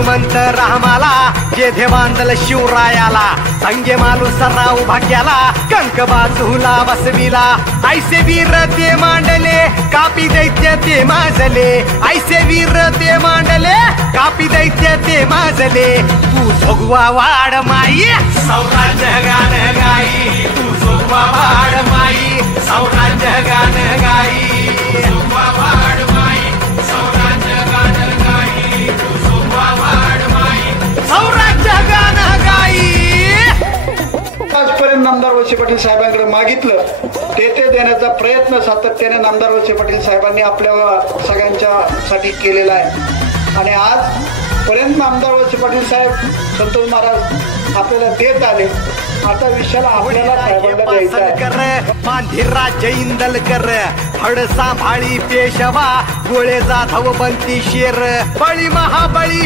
हनुमंत रामाला जेधे बांधल शिवरायाला संगे मालू सराव भाग्याला कंक बाजूला बसविला ऐसे वीर ते मांडले कापी दैत्य ते माजले ऐसे वीर ते मांडले कापी दैत्य ते माजले तू जोगवा वाड माई सौराज्य गान गाई तू जोगवा वाड माई सौराज्य गान गाई जोगवा वाड माई सौराज्य गान गाई तू जोगवा वाड माई सौराज्य गान गाई। आजपर्यंत नामदार वळसे पाटील साहेबांकडे मागितलं ते देण्याचा प्रयत्न सातत्याने नामदार वळसे पाटील साहेबांनी आपल्या सगळ्यांच्या साठी केलेला आहे आणि आज पर्यंत नामदार वळसे पाटील साहेब संतोष महाराज आपल्याला देत आले। आता विषयाला आपल्याला साहेबांना द्यायचं आहे। मांधिरा जैंदलकर फड सांभाळी पेशवा गोळे जाधव बंती शेर बळी महाबळी